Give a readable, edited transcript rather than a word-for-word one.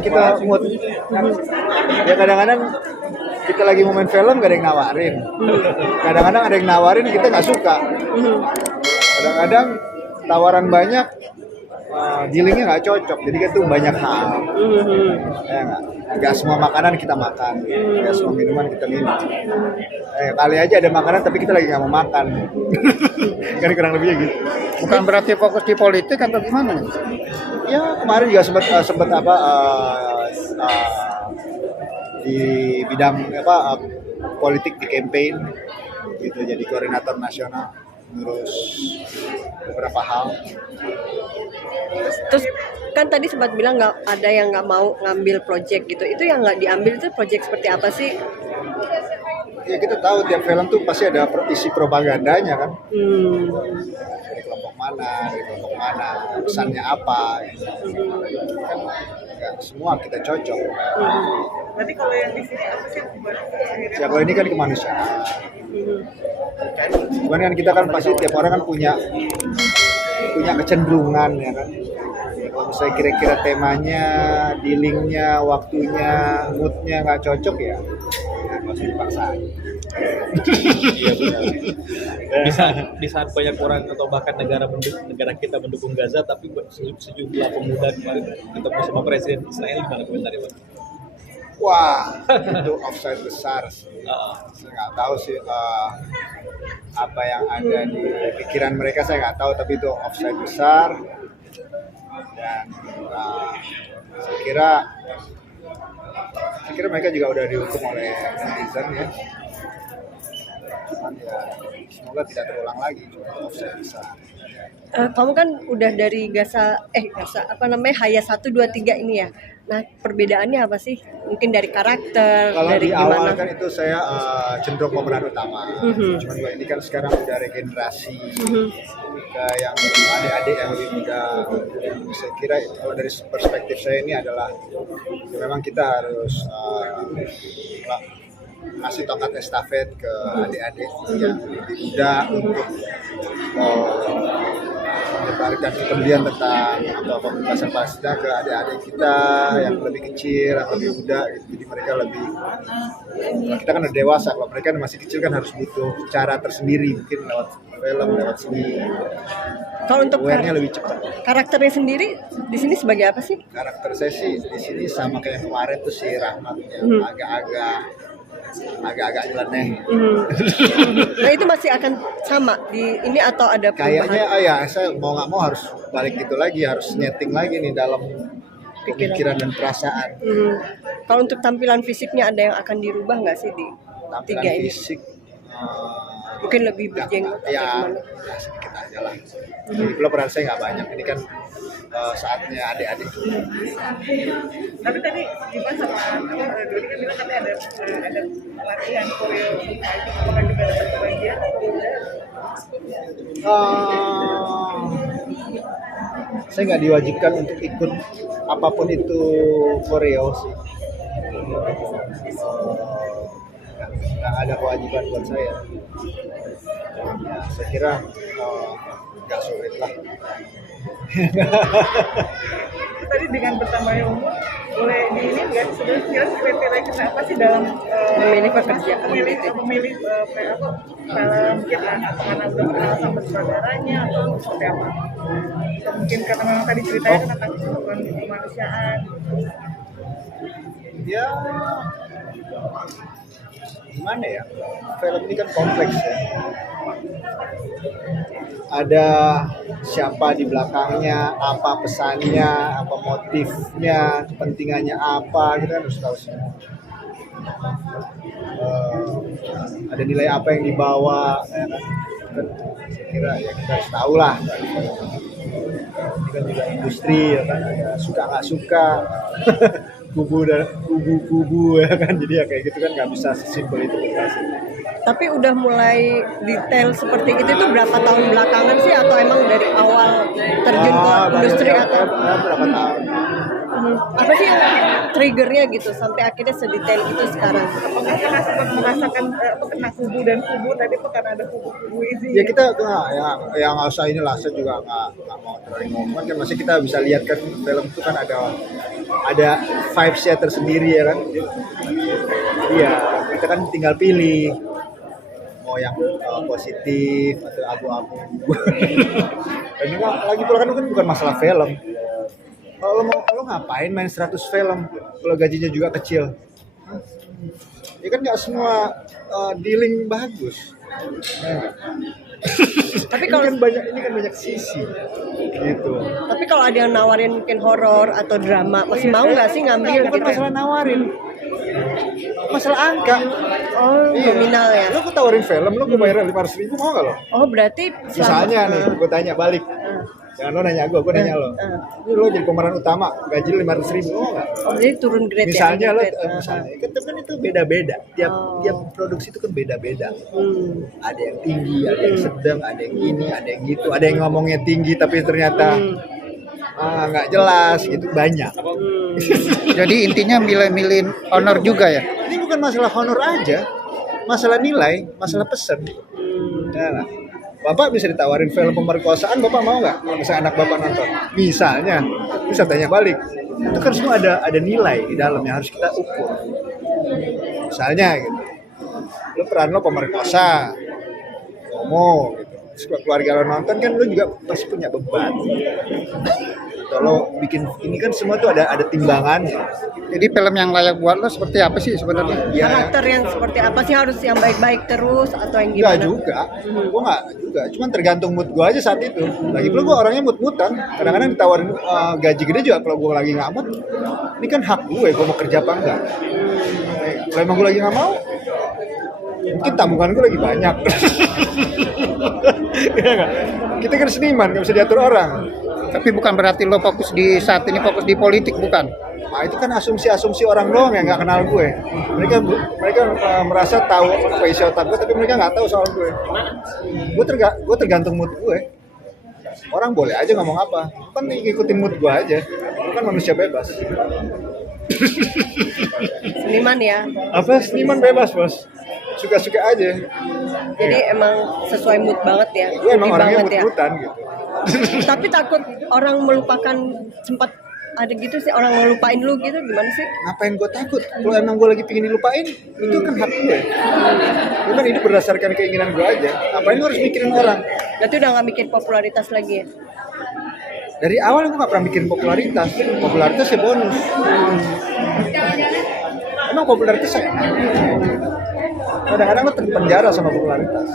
juga kita mood. Ya kadang-kadang kita lagi mau main film gak ada yang nawarin. Kadang-kadang ada yang nawarin kita nggak suka. Kadang-kadang tawaran banyak, dealingnya nggak cocok. Jadi kan tuh banyak hal. Ya nggak semua makanan kita makan, nggak semua minuman kita minum. Kali aja ada makanan tapi kita lagi nggak mau makan. Kan kurang lebihnya gitu. Bukan berarti fokus di politik atau gimana? Ya kemarin juga sempat apa di bidang politik di campaign gitu, jadi koordinator nasional ngurus beberapa hal. Terus kan tadi sempat bilang nggak ada yang nggak mau ngambil project gitu. Itu yang nggak diambil itu project seperti apa sih? Ya kita tahu tiap film tuh pasti ada isi propagandanya kan. Dari kelompok mana, pesannya apa gitu. Kan nggak semua kita cocok. Berarti kalau yang di sini apa sih yang dibuat? Ya kalau ini kan kemanusiaan. Cuman kan kita kan pasti tiap orang kan punya kecenderungan ya kan. Kalau misalnya kira-kira temanya, dealingnya, waktunya, moodnya nggak cocok ya masih dipaksain. Di saat banyak orang atau bahkan negara kita mendukung Gaza, tapi sejumlah pemuda kemarin ketemu sama Presiden Israel, gimana komentarnya Pak? Wah, itu offside besar sih. Saya nggak tahu sih apa yang ada di pikiran mereka, saya nggak tahu, tapi itu offside besar. Dan saya kira mereka juga udah dihukum oleh netizen ya. Cuman ya semoga tidak terulang lagi offside besar. Kamu kan udah dari Gaza Haya 1, 2, 3 ini ya. Nah perbedaannya apa sih? Mungkin dari karakter, Kalau dari di awal gimana? kan itu saya cenderung pemeran utama. Cuman kalau ini kan sekarang udah regenerasi ke yang adik-adik yang lebih muda. Saya kira kalau dari perspektif saya ini adalah ya memang kita harus kasih tongkat estafet ke adik-adik yang lebih muda untuk menyebarkan kepedulian tentang pembebasan Palestina ke adik-adik kita yang lebih kecil, yang lebih muda. Jadi mereka lebih, kita kan udah dewasa, kalau mereka masih kecil kan harus butuh cara tersendiri, mungkin lewat film, lewat seni. Kalau untuk Awarenya lebih cepat. karakternya sendiri di sini sebagai apa sih? Karakter saya sih di sini sama kayak kemarin tuh si Rahmat yang agak-agak nyeleneh. Nah itu masih akan sama di ini atau ada perubahan? Kayaknya saya mau nggak mau harus balik gitu lagi, harus nyeting lagi nih dalam pikiran dan perasaan. Kalau untuk tampilan fisiknya ada yang akan dirubah nggak sih di Tampilan 3 ini? fisik Mungkin lebih berjenggot atau ya gimana? sedikit aja lah. Jadi pula peran saya nggak banyak, ini kan saatnya adik-adik. Tapi tadi Ivan sama Dodi kan bilang katanya ada latihan koreo apakah juga ada satu bagian atau tidak? Saya nggak diwajibkan untuk ikut apapun itu koreo sih. Nggak ada kewajiban buat saya. Ya, saya kira nggak sulit lah. Tadi dengan bertambahnya umur boleh di ini nggak sebenarnya kriteria kenapa sih dalam Memilih pekerjaan memilih dalam kita apa karena udah kenal sama saudaranya atau seperti apa? Atau mungkin karena memang tadi ceritanya tentang kebutuhan kemanusiaan. Ya gimana ya, film ini kan kompleks ya, ada siapa di belakangnya, apa pesannya, apa motifnya, kepentingannya apa, kita kan harus tahu semua. Ada nilai apa yang dibawa ya kan? Saya kira ya kita harus tahu lah. Ini kan juga industri ya kan, ada suka nggak suka. kubu ya kan, jadi ya kayak gitu kan nggak bisa sesimpel itu berhasil. Tapi udah mulai detail seperti itu tuh berapa tahun belakangan sih atau emang dari awal terjun ke industri atau berapa tahun? apa sih yang triggernya gitu sampai akhirnya sedetail itu sekarang? Apakah karena sempat merasakan kena kubu dan kubu tadi tuh karena ada kubu-kubu ini? Ya kita tuh yang nggak usah inilah, saya juga nggak mau terlalu ngomong kan, masih kita bisa lihat kan film itu kan ada ada vibes-nya tersendiri ya kan. Iya, kita kan tinggal pilih mau yang positif atau abu-abu. Dan juga lagi pula kan bukan masalah film. Kalau lo ngapain main 100 film kalau gajinya juga kecil? Hah? Ya kan nggak semua dealing bagus. Tapi kalau ini kan banyak sisi gitu. tapi kalau ada yang nawarin mungkin horor atau drama, masih mau nggak sih ngambil Bukan gitu? masalah nawarin, masalah angka. Oh, nominal ya. Lo gue tawarin film, lo gue bayar 500.000, mau nggak lo? Oh, berarti Misalnya nih, gue tanya balik. Jangan lo nanya gue nanya lo. Ini lo jadi pemeran utama, gaji lo 500.000, mau nggak? Oh, jadi turun grade Misalnya ya? lo, Grade. misalnya, kan itu beda-beda. Tiap produksi itu kan beda-beda. Ada yang tinggi, ada yang sedang, ada yang ini, ada yang gitu, ada yang ngomongnya tinggi tapi ternyata nggak jelas, gitu banyak. Jadi intinya milih-milih honor juga ya. Ini bukan masalah honor aja, masalah nilai, masalah pesan. Nah, Bapak bisa ditawarin film pemerkosaan, Bapak mau nggak? Kalau misalnya anak Bapak nonton, misalnya, bisa tanya balik. Itu kan semua ada nilai di dalamnya harus kita ukur. Misalnya gitu, peran lo pemerkosa, homo, gitu. Terus keluarga lo nonton kan lo juga pasti punya beban. Kalau bikin ini kan semua tuh ada timbangannya. Jadi film yang layak buat lo seperti apa sih sebenarnya? Ya, Karakter yang seperti apa sih, harus yang baik-baik terus atau yang enggak gimana? juga, gue nggak juga, cuman tergantung mood gue aja saat itu. Lagi pula gue orangnya mood-moodan, kadang-kadang ditawarin gaji gede juga kalau gue lagi nggak mood. Ini kan hak gue mau kerja apa enggak. Kalau emang gue lagi nggak mau, mungkin tabungan gue lagi banyak. Iya nggak? Kita kan seniman, nggak bisa diatur orang. Tapi bukan berarti lo fokus di saat ini fokus di politik, bukan? Nah itu kan asumsi-asumsi orang doang yang nggak kenal gue. Mereka merasa tahu apa isi otak gue, tapi mereka nggak tahu soal gue. Gue tergantung mood gue. Orang boleh aja ngomong apa, kan ngikutin mood gue aja. Gue kan manusia bebas. Seniman ya. Apa seniman bebas bos? Suka-suka aja. Jadi emang sesuai mood banget ya. Gue emang Hobi orangnya banget ya. mood-moodan gitu. Tapi takut orang melupakan, sempat ada gitu sih orang ngelupain lu gitu, gimana sih? Ngapain gue takut? Kalau emang gue lagi pingin dilupain, itu kan hak gue. Gue kan hidup berdasarkan keinginan gue aja. Ngapain gue harus mikirin orang? Berarti udah nggak mikir popularitas lagi ya? Dari awal gue gak pernah mikirin popularitas. Popularitas ya bonus. Emang popularitas saya. Kadang-kadang gue terpenjara sama popularitas.